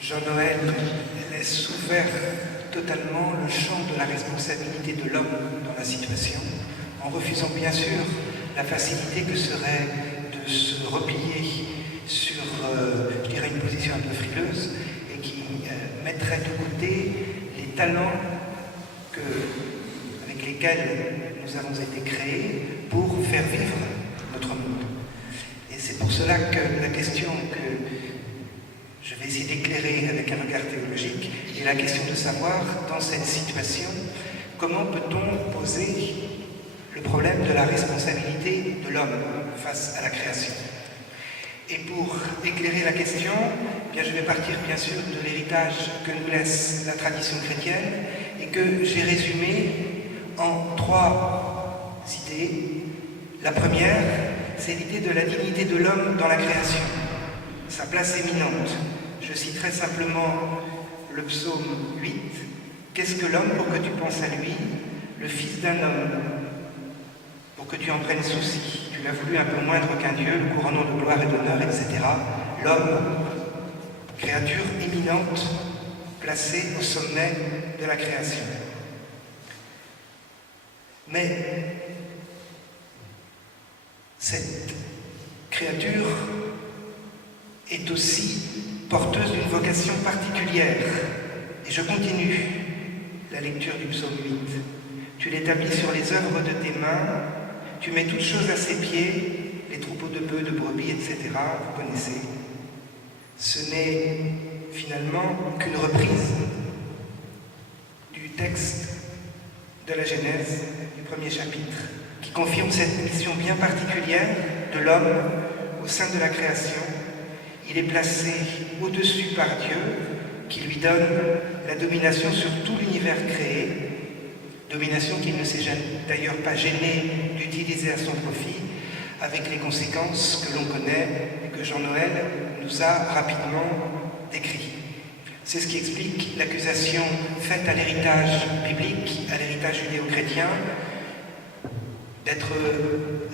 Jean-Noël laisse ouvert totalement le champ de la responsabilité de l'homme dans la situation, en refusant bien sûr la facilité que serait de se replier sur, je dirais, une position un peu frileuse et qui mettrait de côté les talents avec lesquels nous avons été créés pour faire vivre notre monde. Et c'est pour cela que la question que je vais essayer d'éclairer avec un regard théologique est la question de savoir, dans cette situation, comment peut-on poser le problème de la responsabilité de l'homme face à la création. Et pour éclairer la question, eh bien, je vais partir bien sûr de l'héritage que nous laisse la tradition chrétienne et que j'ai résumé en 3 idées. La première, c'est l'idée de la dignité de l'homme dans la création, sa place éminente. Je citerai simplement le psaume 8. « Qu'est-ce que l'homme pour que tu penses à lui, le fils d'un homme, pour que tu en prennes souci. Tu l'as voulu un peu moindre qu'un Dieu, le couronnant de gloire et d'honneur, etc. » L'homme, créature éminente, placée au sommet de la création. Mais cette créature est aussi porteuse d'une vocation particulière. Et je continue la lecture du psaume 8. « Tu l'établis sur les œuvres de tes mains, tu mets toutes choses à ses pieds, les troupeaux de bœufs, de brebis, etc. » Vous connaissez. Ce n'est finalement qu'une reprise du texte de la Genèse, du premier chapitre, qui confirme cette mission bien particulière de l'homme au sein de la création. Il est placé au-dessus par Dieu, qui lui donne la domination sur tout l'univers créé, domination qu'il ne s'est d'ailleurs pas gêné d'utiliser à son profit, avec les conséquences que l'on connaît et que Jean-Noël nous a rapidement décrites. C'est ce qui explique l'accusation faite à l'héritage biblique, à l'héritage judéo-chrétien, d'être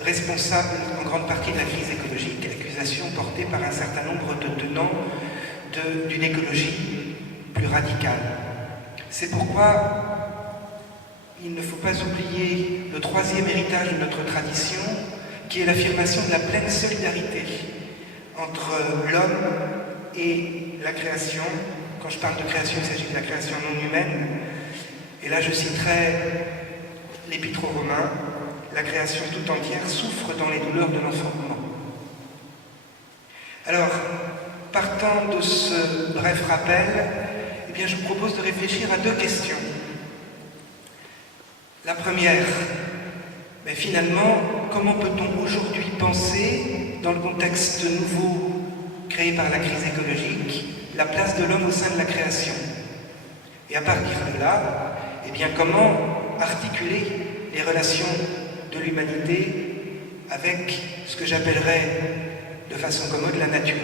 responsable en grande partie de la crise écologique, accusation portée par un certain nombre de tenants d'une écologie plus radicale. C'est pourquoi il ne faut pas oublier le 3e héritage de notre tradition, qui est l'affirmation de la pleine solidarité entre l'homme et la création. Quand je parle de création, il s'agit de la création non humaine. Et là, je citerai l'Épître aux Romains. La création tout entière souffre dans les douleurs de l'enfantement. Alors, partant de ce bref rappel, eh bien, je vous propose de réfléchir à 2 questions. La première, mais finalement, comment peut-on aujourd'hui penser, dans le contexte nouveau créé par la crise écologique, la place de l'homme au sein de la création? Et à partir de là, eh bien, comment articuler les relations de l'humanité avec ce que j'appellerais de façon commode la nature.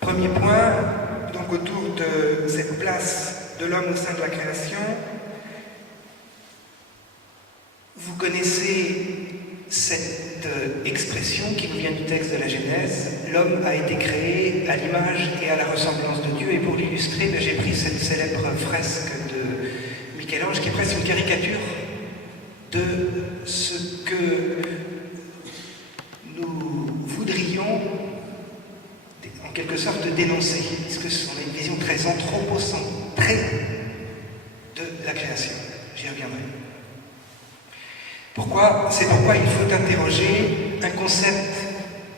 Premier point, donc autour de cette place de l'homme au sein de la création, vous connaissez cette expression qui nous vient du texte de la Genèse, l'homme a été créé à l'image et à la ressemblance de Dieu, et pour l'illustrer, j'ai pris cette célèbre fresque de Michel-Ange qui est presque une caricature de ce que nous voudrions en quelque sorte dénoncer, puisque on a une vision très anthropocentrée de la création. J'y reviendrai. C'est pourquoi il faut interroger un concept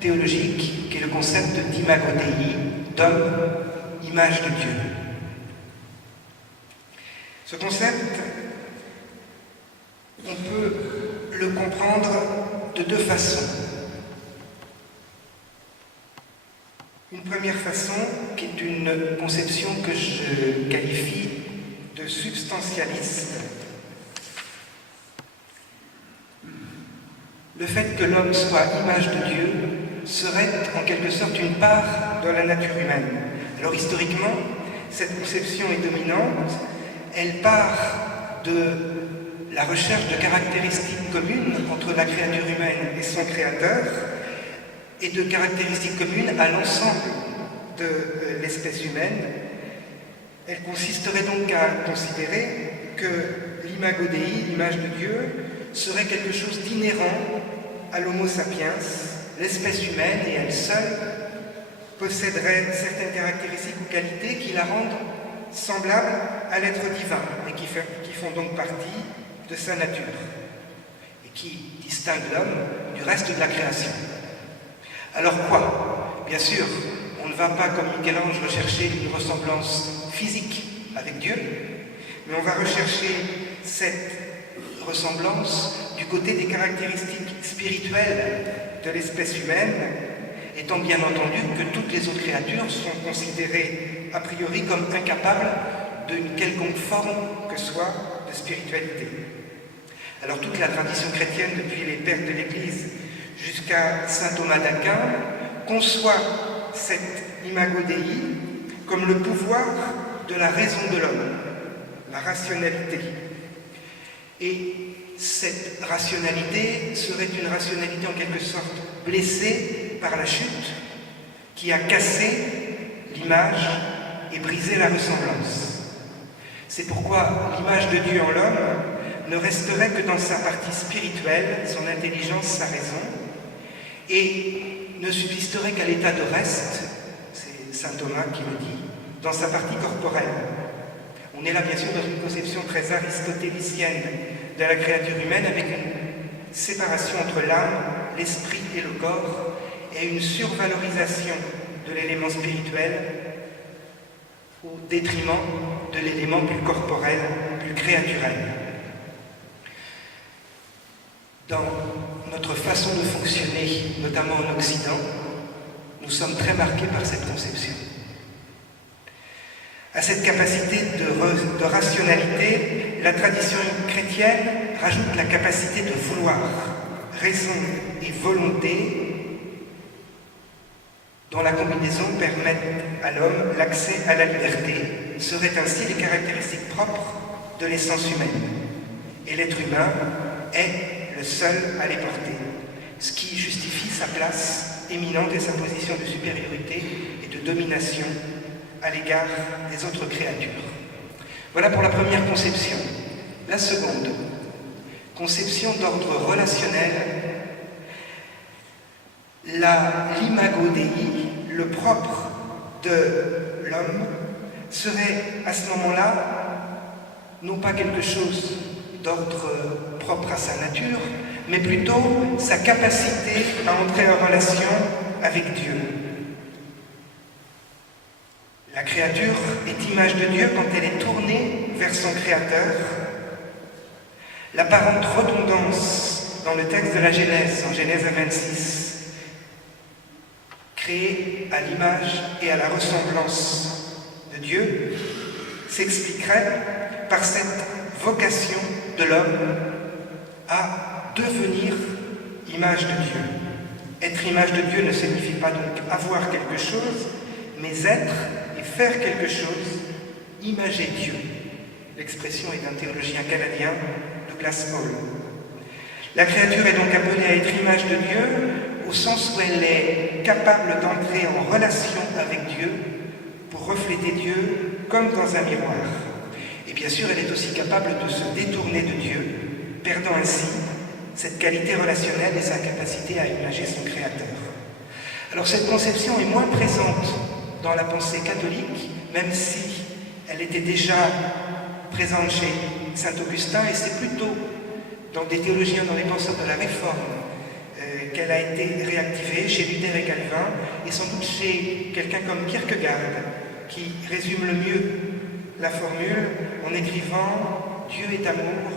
théologique qui est le concept d'imago Dei, d'homme, image de Dieu. Ce concept, on peut le comprendre de 2 façons. Une première façon, qui est une conception que je qualifie de substantialiste. Le fait que l'homme soit image de Dieu serait en quelque sorte une part de la nature humaine. Alors historiquement, cette conception est dominante. Elle part de la recherche de caractéristiques communes entre la créature humaine et son créateur. et de caractéristiques communes à l'ensemble de l'espèce humaine. Elle consisterait donc à considérer que l'imago Dei, l'image de Dieu, serait quelque chose d'inhérent à l'Homo sapiens. L'espèce humaine, et elle seule, posséderait certaines caractéristiques ou qualités qui la rendent semblable à l'être divin et qui font donc partie de sa nature et qui distinguent l'homme du reste de la création. Alors quoi? Bien sûr, on ne va pas comme Michel-Ange rechercher une ressemblance physique avec Dieu, mais on va rechercher cette ressemblance du côté des caractéristiques spirituelles de l'espèce humaine, étant bien entendu que toutes les autres créatures sont considérées a priori comme incapables d'une quelconque forme que soit de spiritualité. Alors toute la tradition chrétienne, depuis les pères de l'Église jusqu'à saint Thomas d'Aquin, conçoit cette imago Dei comme le pouvoir de la raison de l'homme, la rationalité. Et cette rationalité serait une rationalité en quelque sorte blessée par la chute qui a cassé l'image et brisé la ressemblance. C'est pourquoi l'image de Dieu en l'homme ne resterait que dans sa partie spirituelle, son intelligence, sa raison, et ne subsisterait qu'à l'état de reste, c'est saint Thomas qui le dit, dans sa partie corporelle. On est là bien sûr dans une conception très aristotélicienne de la créature humaine, avec une séparation entre l'âme, l'esprit et le corps, et une survalorisation de l'élément spirituel au détriment de l'élément plus corporel, plus créaturel. Dans notre façon de fonctionner, notamment en Occident, nous sommes très marqués par cette conception. À cette capacité de rationalité, la tradition chrétienne rajoute la capacité de vouloir, raison et volonté, dont la combinaison permet à l'homme l'accès à la liberté, seraient ainsi les caractéristiques propres de l'essence humaine. Et l'être humain est le seul à les porter, ce qui justifie sa place éminente et sa position de supériorité et de domination à l'égard des autres créatures. Voilà pour la première conception. La seconde, conception d'ordre relationnel, l'imago Dei, le propre de l'homme, serait à ce moment-là non pas quelque chose d'ordre propre à sa nature, mais plutôt sa capacité à entrer en relation avec Dieu. La créature est image de Dieu quand elle est tournée vers son Créateur. L'apparente redondance dans le texte de la Genèse, en Genèse 26, créée à l'image et à la ressemblance de Dieu, s'expliquerait par cette vocation de l'homme à devenir image de Dieu. Être image de Dieu ne signifie pas donc avoir quelque chose, mais être et faire quelque chose, imager Dieu. L'expression est d'un théologien canadien, Douglas Hall. La créature est donc appelée à être image de Dieu au sens où elle est capable d'entrer en relation avec Dieu pour refléter Dieu comme dans un miroir. Et bien sûr, elle est aussi capable de se détourner de Dieu, perdant ainsi cette qualité relationnelle et sa capacité à imager son Créateur. Alors cette conception est moins présente dans la pensée catholique, même si elle était déjà présente chez saint Augustin, et c'est plutôt dans des théologiens, dans les penseurs de la Réforme, qu'elle a été réactivée, chez Luther et Calvin, et sans doute chez quelqu'un comme Kierkegaard, qui résume le mieux la formule en écrivant « Dieu est amour,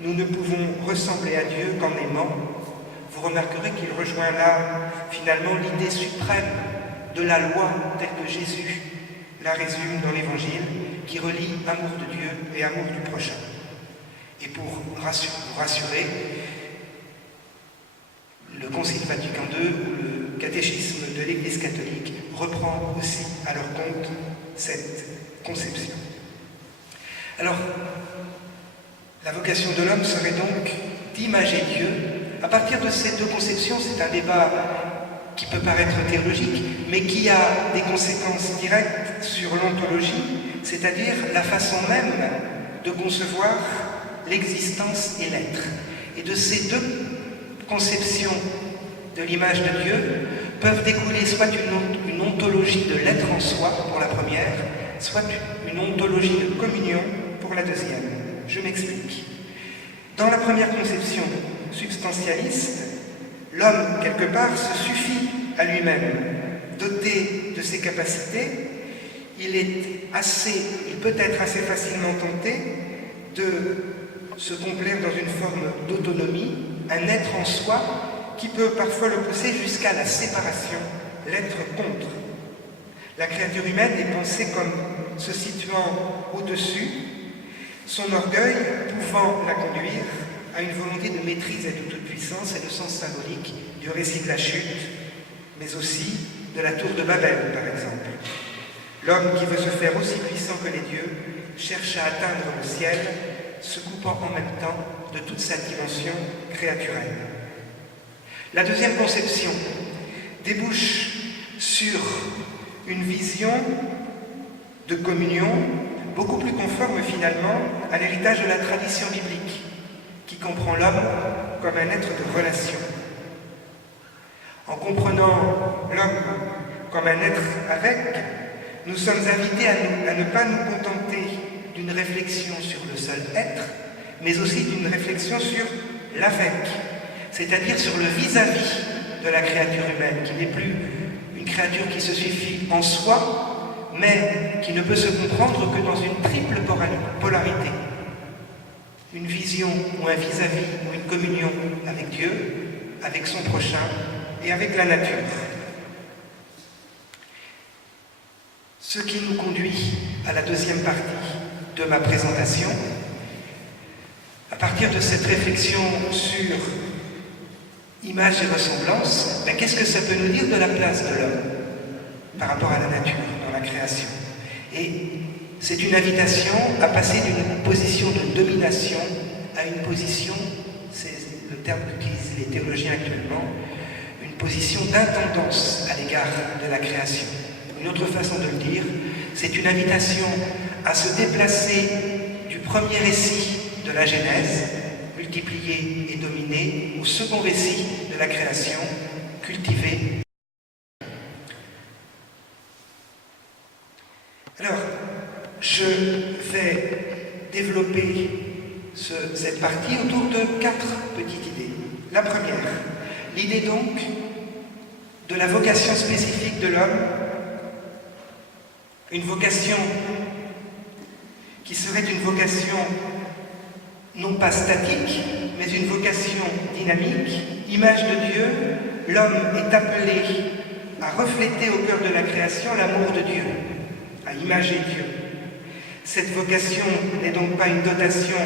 nous ne pouvons ressembler à Dieu qu'en aimant ». Vous remarquerez qu'il rejoint là, finalement, l'idée suprême de la loi telle que Jésus la résume dans l'Évangile, qui relie amour de Dieu et amour du prochain. Et pour vous rassurer, le Concile Vatican II ou le catéchisme de l'Église catholique reprend aussi à leur compte cette conception. Alors, la vocation de l'homme serait donc d'imager Dieu. À partir de ces deux conceptions, c'est un débat qui peut paraître théologique, mais qui a des conséquences directes sur l'ontologie, c'est-à-dire la façon même de concevoir l'existence et l'être. Et de ces deux conceptions de l'image de Dieu peuvent découler soit une ontologie de l'être en soi pour la première, soit une ontologie de communion pour la deuxième. Je m'explique. Dans la première conception substantialiste, l'homme, quelque part, se suffit à lui-même. Doté de ses capacités, il peut être assez facilement tenté de se complaire dans une forme d'autonomie, un être en soi qui peut parfois le pousser jusqu'à la séparation, l'être contre. La créature humaine est pensée comme se situant au-dessus, son orgueil pouvant la conduire à une volonté de maîtrise et de toute puissance, et le sens symbolique du récit de la chute, mais aussi de la tour de Babel, par exemple. L'homme qui veut se faire aussi puissant que les dieux cherche à atteindre le ciel, se coupant en même temps de toute sa dimension créaturelle. La deuxième conception débouche sur une vision de communion beaucoup plus conforme finalement à l'héritage de la tradition biblique, qui comprend l'homme comme un être de relation. En comprenant l'homme comme un être avec, nous sommes invités à ne pas nous contenter d'une réflexion sur le seul être, mais aussi d'une réflexion sur l'avec, c'est-à-dire sur le vis-à-vis de la créature humaine, qui n'est plus une créature qui se suffit en soi, mais qui ne peut se comprendre que dans une triple polarité. Une vision ou un vis-à-vis ou une communion avec Dieu, avec son prochain et avec la nature. Ce qui nous conduit à la deuxième partie de ma présentation. À partir de cette réflexion sur image et ressemblance, qu'est-ce que ça peut nous dire de la place de l'homme par rapport à la nature, dans la création? Et c'est une invitation à passer d'une position de domination à une position, c'est le terme qu'utilisent les théologiens actuellement, une position d'intendance à l'égard de la création. Une autre façon de le dire, c'est une invitation à se déplacer du premier récit de la Genèse, multiplié et dominé, au second récit de la création, cultivé. Alors, je vais développer cette partie autour de 4 petites idées. La première, l'idée donc de la vocation spécifique de l'homme, une vocation qui serait une vocation non pas statique, mais une vocation dynamique. Image de Dieu, l'homme est appelé à refléter au cœur de la création l'amour de Dieu, à imager Dieu. Cette vocation n'est donc pas une dotation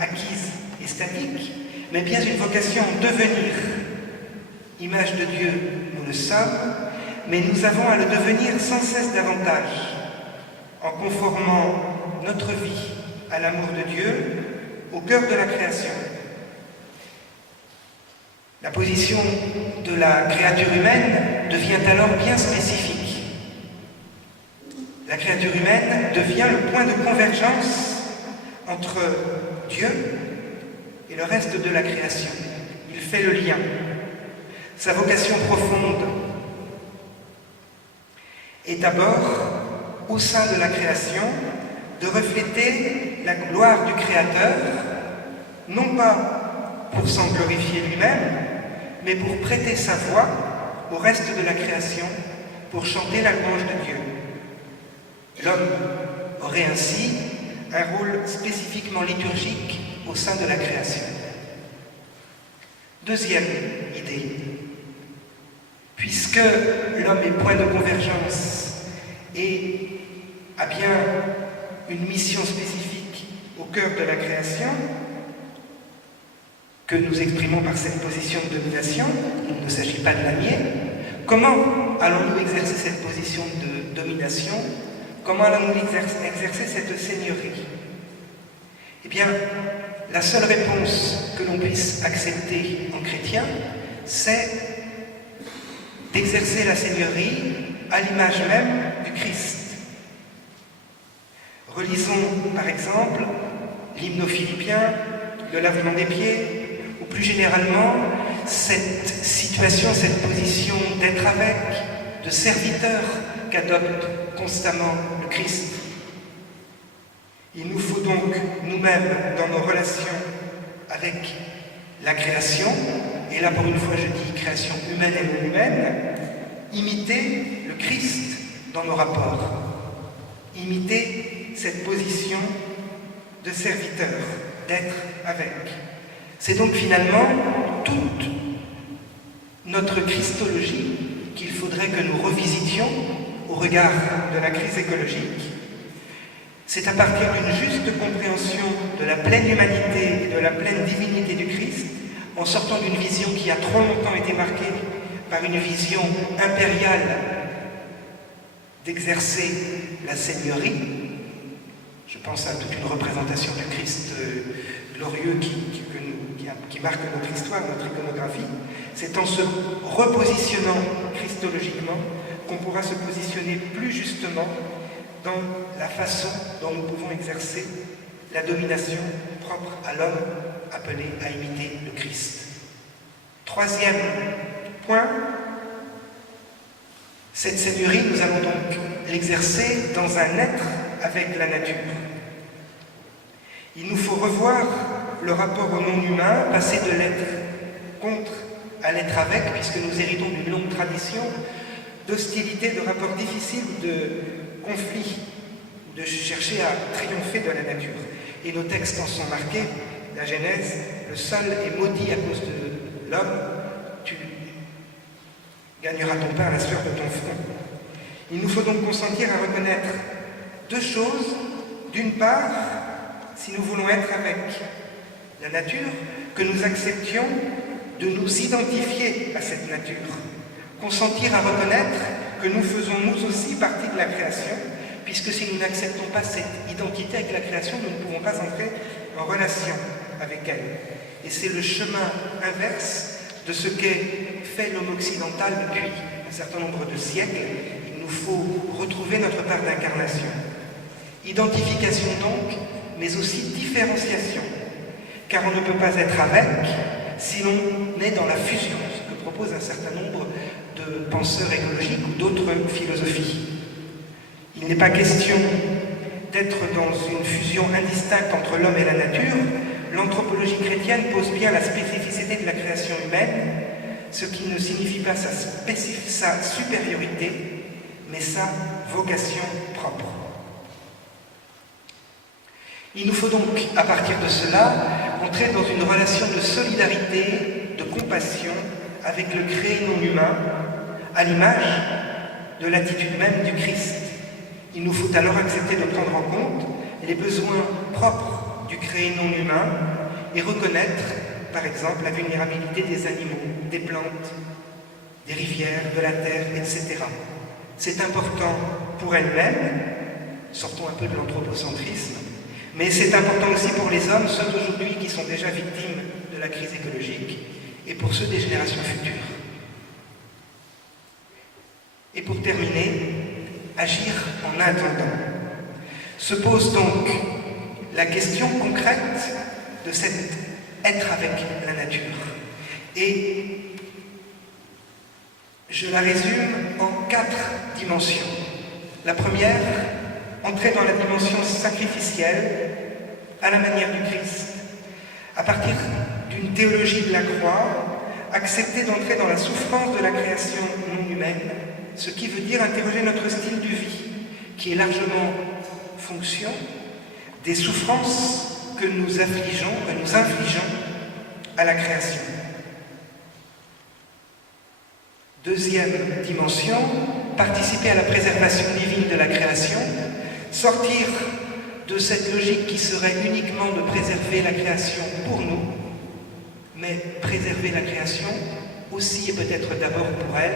acquise et statique, mais bien une vocation en devenir. Image de Dieu, nous le sommes, mais nous avons à le devenir sans cesse davantage, en conformant notre vie à l'amour de Dieu au cœur de la création. La position de la créature humaine devient alors bien spécifique. La créature humaine devient le point de convergence entre Dieu et le reste de la création. Il fait le lien. Sa vocation profonde est d'abord, au sein de la création, de refléter la gloire du Créateur, non pas pour s'en glorifier lui-même, mais pour prêter sa voix au reste de la création, pour chanter la louange de Dieu. L'homme aurait ainsi un rôle spécifiquement liturgique au sein de la création. Deuxième idée, puisque l'homme est point de convergence et a bien une mission spécifique au cœur de la création, que nous exprimons par cette position de domination, il ne s'agit pas de la nier, comment allons-nous exercer cette position de domination? Comment allons-nous exercer cette seigneurie? Eh bien, la seule réponse que l'on puisse accepter en chrétien, c'est d'exercer la Seigneurie à l'image même du Christ. Relisons par exemple l'hymne aux Philippiens, le lavement des pieds, ou plus généralement cette situation, cette position d'être avec, de serviteur qu'adopte constamment le Christ. Il nous faut donc nous-mêmes, dans nos relations avec la création, et là pour une fois je dis création humaine et non humaine, imiter le Christ dans nos rapports, imiter cette position de serviteur, d'être avec. C'est donc finalement toute notre christologie qu'il faudrait que nous revisitions au regard de la crise écologique. C'est à partir d'une juste compréhension de la pleine humanité et de la pleine divinité du Christ, en sortant d'une vision qui a trop longtemps été marquée par une vision impériale d'exercer la seigneurie. Je pense à toute une représentation du Christ glorieux qui marque notre histoire, notre iconographie. C'est en se repositionnant christologiquement qu'on pourra se positionner plus justement dans la façon dont nous pouvons exercer la domination propre à l'homme appelé à imiter le Christ. Troisième point, cette seigneurie, nous allons donc l'exercer dans un être avec la nature. Il nous faut revoir le rapport au non-humain, passer de l'être contre à l'être avec, puisque nous héritons d'une longue tradition d'hostilité, de rapports difficiles, de conflits, de chercher à triompher de la nature. Et nos textes en sont marqués. La Genèse, le sol est maudit à cause de l'homme, tu gagneras ton pain à la sueur de ton front. Il nous faut donc consentir à reconnaître deux choses. D'une part, si nous voulons être avec la nature, que nous acceptions de nous identifier à cette nature. Consentir à reconnaître que nous faisons nous aussi partie de la création, puisque si nous n'acceptons pas cette identité avec la création, nous ne pouvons pas entrer en relation avec elle. Et c'est le chemin inverse de ce qu'est fait l'homme occidental depuis un certain nombre de siècles. Il nous faut retrouver notre part d'incarnation. Identification donc, mais aussi différenciation, car on ne peut pas être avec si l'on est dans la fusion, ce que proposent un certain nombre de penseurs écologiques ou d'autres philosophies. Il n'est pas question d'être dans une fusion indistincte entre l'homme et la nature. L'anthropologie chrétienne pose bien la spécificité de la création humaine, ce qui ne signifie pas sa supériorité, mais sa vocation propre. Il nous faut donc, à partir de cela, entrer dans une relation de solidarité, de compassion avec le créé non humain, à l'image de l'attitude même du Christ. Il nous faut alors accepter de prendre en compte les besoins propres du créé non humain et reconnaître, par exemple, la vulnérabilité des animaux, des plantes, des rivières, de la terre, etc. C'est important pour elles-mêmes, sortons un peu de l'anthropocentrisme, mais c'est important aussi pour les hommes, ceux d'aujourd'hui qui sont déjà victimes de la crise écologique, et pour ceux des générations futures. Et pour terminer, agir en attendant. Se pose donc la question concrète de cet être avec la nature. Et je la résume en 4 dimensions. La première, entrer dans la dimension sacrificielle à la manière du Christ. À partir d'une théologie de la croix, accepter d'entrer dans la souffrance de la création non humaine, ce qui veut dire interroger notre style de vie, qui est largement fonction des souffrances que nous infligeons à la création. Deuxième dimension, participer à la préservation divine de la création, sortir de cette logique qui serait uniquement de préserver la création pour nous, mais préserver la création aussi et peut-être d'abord pour elle,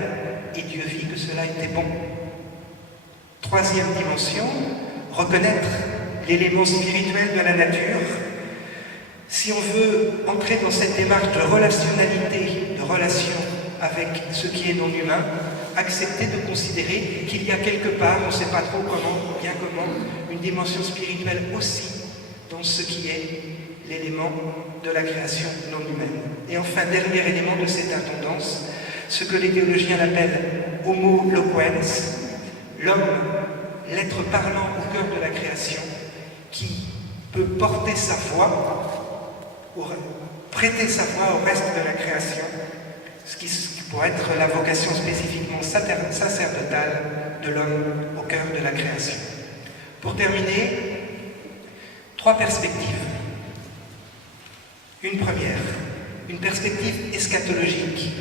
et Dieu vit que cela était bon. Troisième dimension, reconnaître l'élément spirituel de la nature. Si on veut entrer dans cette démarche de relationnalité, de relation avec ce qui est non humain, accepter de considérer qu'il y a quelque part, on ne sait pas trop comment, bien comment, une dimension spirituelle aussi dans ce qui est l'élément de la création non humaine. Et enfin, dernier élément de cette intendance, ce que les théologiens appellent homo loquens, l'homme, l'être parlant au cœur de la création, qui peut porter sa voix, prêter sa voix au reste de la création, ce qui pourrait être la vocation spécifiquement sacerdotale de l'homme au cœur de la création. Pour terminer, 3 perspectives. Une première, une perspective eschatologique.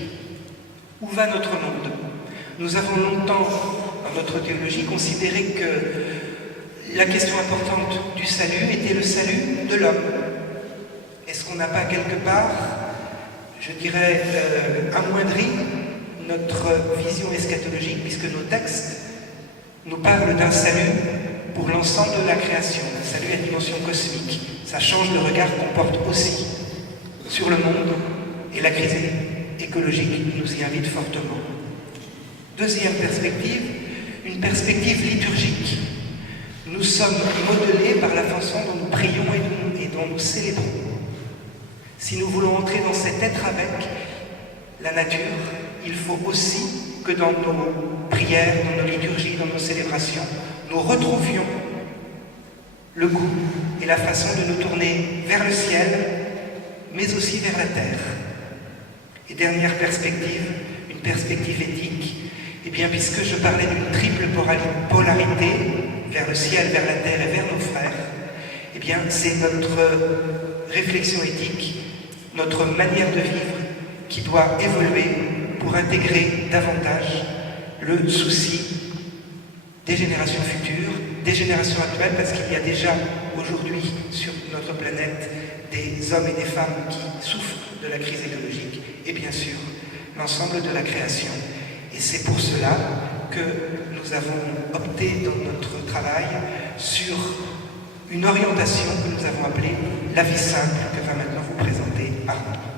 Où va notre monde? Nous avons longtemps, dans notre théologie, considéré que la question importante du salut était le salut de l'homme. Est-ce qu'on n'a pas quelque part, je dirais, amoindri notre vision eschatologique, puisque nos textes nous parlent d'un salut pour l'ensemble de la création, un salut à dimension cosmique. Ça change le regard qu'on porte aussi sur le monde, et la crise écologique nous y invite fortement. Deuxième perspective, une perspective liturgique. Nous sommes modelés par la façon dont nous prions et dont nous célébrons. Si nous voulons entrer dans cet être avec la nature, il faut aussi que dans nos prières, dans nos liturgies, dans nos célébrations, nous retrouvions le goût et la façon de nous tourner vers le ciel, mais aussi vers la terre. Et dernière perspective, une perspective éthique, eh bien, puisque je parlais d'une triple polarité, vers le ciel, vers la terre et vers nos frères, eh bien, c'est notre réflexion éthique, notre manière de vivre qui doit évoluer pour intégrer davantage le souci des générations futures, des générations actuelles, parce qu'il y a déjà aujourd'hui sur notre planète des hommes et des femmes qui souffrent de la crise écologique, et bien sûr l'ensemble de la création. Et c'est pour cela que nous avons opté dans notre travail sur une orientation que nous avons appelée la vie simple, que va maintenant vous présenter Arnaud.